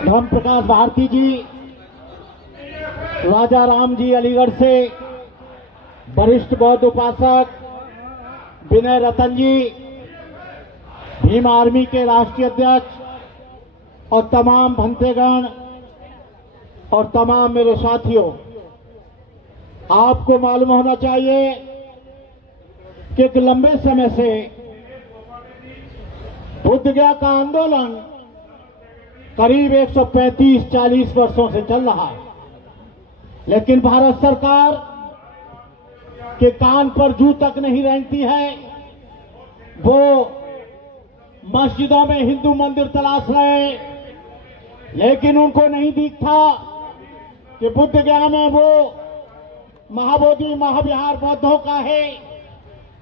धर्म प्रकाश भारती जी, राजा राम जी अलीगढ़ से, वरिष्ठ बौद्ध उपासक विनय रतन जी, भीम आर्मी के राष्ट्रीय अध्यक्ष और तमाम भंतेगण और तमाम मेरे साथियों, आपको मालूम होना चाहिए कि एक लंबे समय से बुद्ध गया का आंदोलन करीब 135-40 वर्षों से चल रहा है, लेकिन भारत सरकार के कान पर जू तक नहीं रेंगती है। वो मस्जिदों में हिंदू मंदिर तलाश रहे, लेकिन उनको नहीं दिखता कि बुद्ध गया में वो महाबोधि महाविहार बौद्धों का है,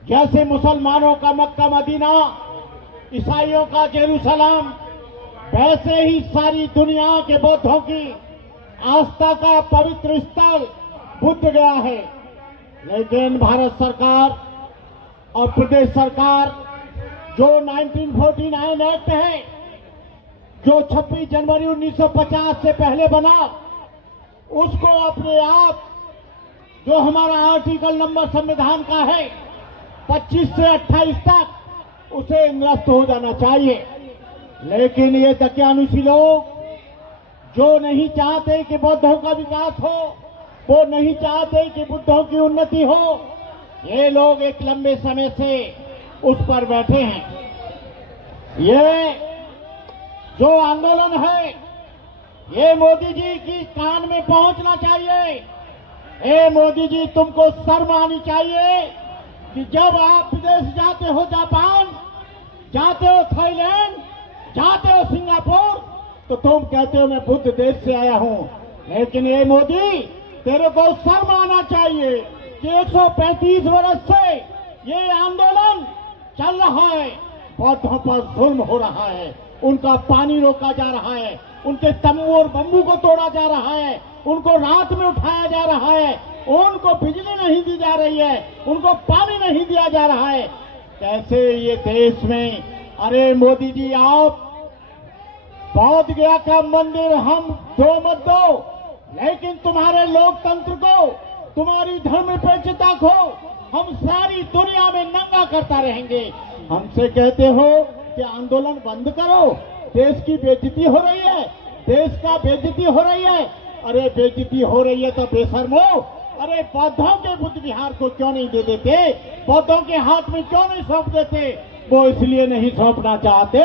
जैसे मुसलमानों का मक्का मदीना, ईसाइयों का जेरूसलम, वैसे ही सारी दुनिया के बौद्धों की आस्था का पवित्र स्थल बुद्ध गया है। लेकिन भारत सरकार और प्रदेश सरकार जो 1949 एक्ट है, जो 26 जनवरी 1950 से पहले बना, उसको अपने आप जो हमारा आर्टिकल नंबर संविधान का है 25 से 28 तक, उसे निरस्त हो जाना चाहिए। लेकिन ये दकियानुसी लोग जो नहीं चाहते कि बौद्धों का विकास हो, वो नहीं चाहते कि बुद्धों की उन्नति हो, ये लोग एक लंबे समय से उस पर बैठे हैं। ये जो आंदोलन है, ये मोदी जी की कान में पहुंचना चाहिए। ए मोदी जी, तुमको शर्म आनी चाहिए कि जब आप विदेश जाते हो, जापान जाते हो, थाईलैंड जाते हो, सिंगापुर, तो तुम कहते हो मैं बुद्ध देश से आया हूं। लेकिन ये मोदी, तेरे को शर्म आना चाहिए कि 135 वर्ष से ये आंदोलन चल रहा है, बौद्धों पर जुल्म हो रहा है, उनका पानी रोका जा रहा है, उनके तंबू और बम्बू को तोड़ा जा रहा है, उनको रात में उठाया जा रहा है, उनको बिजली नहीं दी जा रही है, उनको पानी नहीं दिया जा रहा है। कैसे ये देश में, अरे मोदी जी, आप बौद्ध गया का मंदिर हम दो मत दो, लेकिन तुम्हारे लोकतंत्र को, तुम्हारी धर्मनिरपेक्षता को हम सारी दुनिया में नंगा करता रहेंगे। हमसे कहते हो कि आंदोलन बंद करो, देश की बेइज्जती हो रही है, देश का बेइज्जती हो रही है। अरे बेइज्जती हो रही है तो बेशर्मो, अरे बौद्धों के बुद्ध विहार को क्यों नहीं दे देते, बौद्धों के हाथ में क्यों नहीं सौंप देते? वो इसलिए नहीं सौंपना चाहते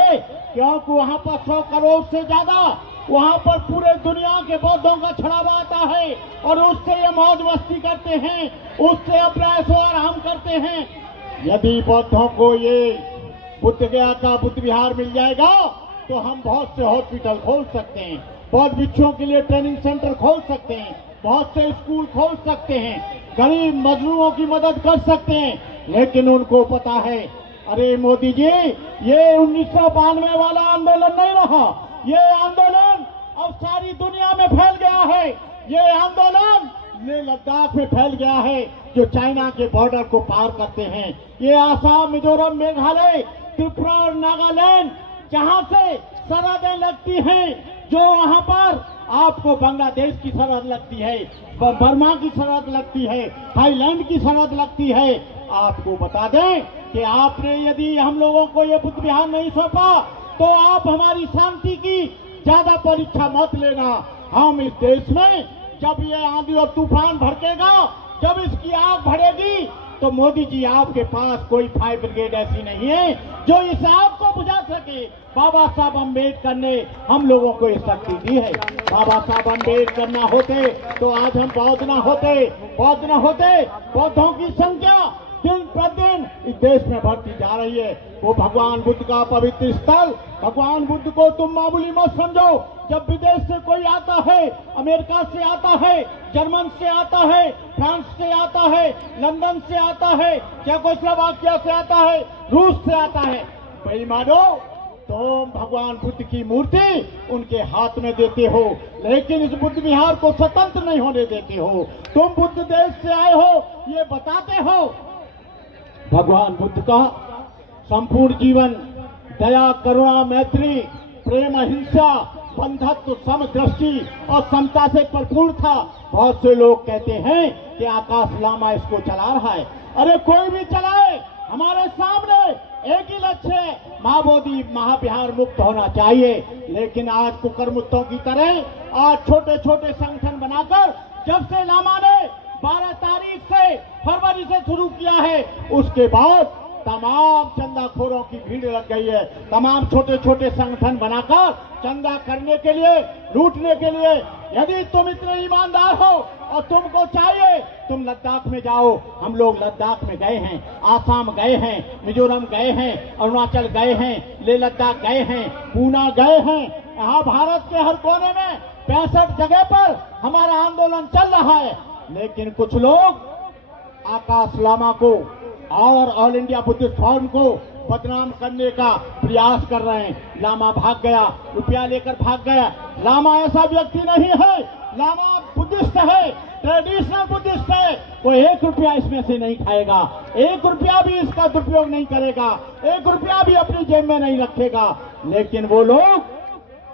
क्योंकि वहां पर 100 करोड़ से ज्यादा, वहां पर पूरे दुनिया के बौद्धों का छड़ावा आता है और उससे ये मौज मस्ती करते हैं, उससे अपना ऐशो आराम करते हैं। यदि बौद्धों को ये बुद्ध गया का बुद्ध विहार मिल जाएगा तो हम बहुत से हॉस्पिटल खोल सकते हैं, बौद्ध भिक्षुओं के लिए ट्रेनिंग सेंटर खोल सकते हैं, बहुत से स्कूल खोल सकते हैं, गरीब मजदूरों की मदद कर सकते हैं। लेकिन उनको पता है, अरे मोदी जी, ये 1992 वाला आंदोलन नहीं रहा, ये आंदोलन अब सारी दुनिया में फैल गया है। ये आंदोलन लेह लद्दाख में फैल गया है, जो चाइना के बॉर्डर को पार करते हैं। ये आसाम, मिजोरम, मेघालय, त्रिपुरा और नागालैंड, जहां से सरहदें लगती हैं, जो वहां पर आपको बांग्लादेश की सरहद लगती है, बर्मा की सरहद लगती है, थाईलैंड की सरहद लगती है। आपको बता दें कि आपने यदि हम लोगों को ये बुद्ध विहार नहीं सौंपा तो आप हमारी शांति की ज्यादा परीक्षा मत लेना। हम इस देश में जब ये आंधी और तूफान भड़केगा, जब इसकी आग भड़ेगी, तो मोदी जी, आपके पास कोई फायर ब्रिगेड ऐसी नहीं है जो इस आग को बुझा सके। बाबा साहब अम्बेडकर ने हम लोगों को ये शक्ति दी है। बाबा साहब अम्बेडकर ना होते तो आज हम बौद्ध ना होते, बौद्ध ना होते, बौद्धों की संख्या दिन प्रतिदिन इस देश में बढ़ती जा रही है। वो भगवान बुद्ध का पवित्र स्थल, भगवान बुद्ध को तुम मामूली मत समझो। जब विदेश से कोई आता है, अमेरिका से आता है, जर्मन से आता है, फ्रांस से आता है, लंदन से आता है, चेकोस्लोवाकिया से आता है, रूस से आता है, बेईमानो, तुम भगवान बुद्ध की मूर्ति उनके हाथ में देते हो, लेकिन इस बुद्ध विहार को स्वतंत्र नहीं होने देते हो। तुम बुद्ध देश से आए हो ये बताते हो। भगवान बुद्ध का संपूर्ण जीवन दया, करुणा, मैत्री, प्रेम, अहिंसा, बंधत्व, समदृष्टि और समता से भरपूर था। बहुत से लोग कहते हैं कि आकाश लामा इसको चला रहा है। अरे कोई भी चलाए, हमारे सामने एक ही लक्ष्य है, महाबोधि महाविहार मुक्त होना चाहिए। लेकिन आज कुकरमुत्तों की तरह आज छोटे छोटे संगठन बनाकर, जब से लामा ने 12 तारीख से फरवरी से शुरू किया है, उसके बाद तमाम चंदाखोरों की भीड़ लग गई है। तमाम छोटे छोटे संगठन बनाकर चंदा करने के लिए, लूटने के लिए। यदि तुम इतने ईमानदार हो और तुमको चाहिए, तुम लद्दाख में जाओ। हम लोग लद्दाख में गए हैं, आसाम गए हैं, मिजोरम गए हैं, अरुणाचल गए हैं, लेह लद्दाख गए हैं, पूना गए हैं। यहाँ भारत के हर कोने में 65 जगह पर हमारा आंदोलन चल रहा है। लेकिन कुछ लोग आकाश लामा को और ऑल इंडिया बुद्धिस्ट फोरम को बदनाम करने का प्रयास कर रहे हैं। लामा भाग गया, रुपया लेकर भाग गया। लामा ऐसा व्यक्ति नहीं है। लामा बुद्धिस्ट है, ट्रेडिशनल बुद्धिस्ट है। वो 1 रुपया इसमें से नहीं खाएगा, 1 रुपया भी इसका दुरुपयोग नहीं करेगा, 1 रुपया भी अपनी जेब में नहीं रखेगा। लेकिन वो लोग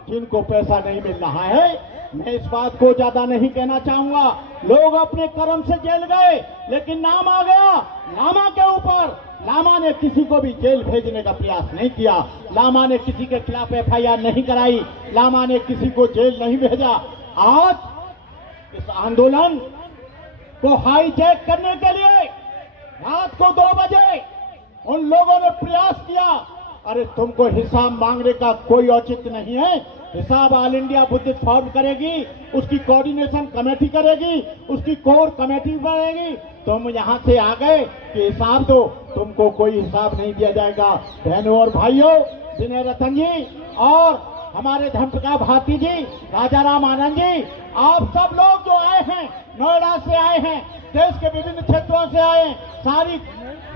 जिनको पैसा नहीं मिल रहा है, मैं इस बात को ज्यादा नहीं कहना चाहूंगा। लोग अपने कर्म से जेल गए, लेकिन नाम आ गया लामा के ऊपर। लामा ने किसी को भी जेल भेजने का प्रयास नहीं किया। लामा ने किसी के खिलाफ FIR नहीं कराई। लामा ने किसी को जेल नहीं भेजा। आज इस आंदोलन को हाईजैक करने के लिए रात को 2 बजे उन लोगों ने प्रयास किया। अरे तुमको हिसाब मांगने का कोई औचित्य नहीं है। हिसाब ऑल इंडिया बुद्धिस्ट फोरम करेगी, उसकी कोऑर्डिनेशन कमेटी करेगी, उसकी कोर कमेटी बनेगी। तुम यहाँ से आ गए कि हिसाब दो, तुमको कोई हिसाब नहीं दिया जाएगा। बहनों और भाइयों, विनय रतन जी और हमारे धर्मप्रकाश भारती जी, राजा राम आनंद जी, आप सब लोग जो आए हैं, नोएडा से आए हैं, देश के विभिन्न क्षेत्रों से आए हैं,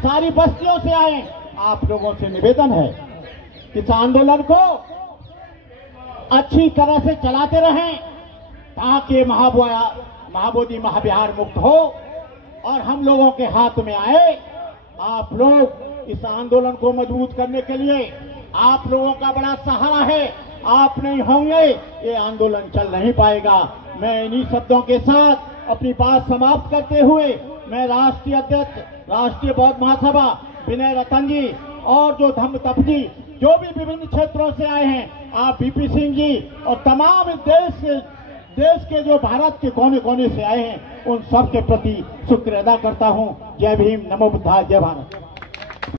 सारी बस्तियों से आए हैं। आप लोगों से निवेदन है कि इस आंदोलन को अच्छी तरह से चलाते रहें, ताकि महाबोधि महाविहार मुक्त हो और हम लोगों के हाथ में आए। आप लोग इस आंदोलन को मजबूत करने के लिए आप लोगों का बड़ा सहारा है। आप नहीं होंगे, ये आंदोलन चल नहीं पाएगा। मैं इन्हीं शब्दों के साथ अपनी बात समाप्त करते हुए मैं राष्ट्रीय अध्यक्ष राष्ट्रीय बौद्ध महासभा विनय रतन जी और जो धम्म तप जी जो भी विभिन्न क्षेत्रों से आए हैं, आप BP सिंह जी और तमाम देश के जो भारत के कोने कोने से आए हैं, उन सब के प्रति शुक्र अदा करता हूं। जय भीम, नमो बुद्धाय, जय भारत।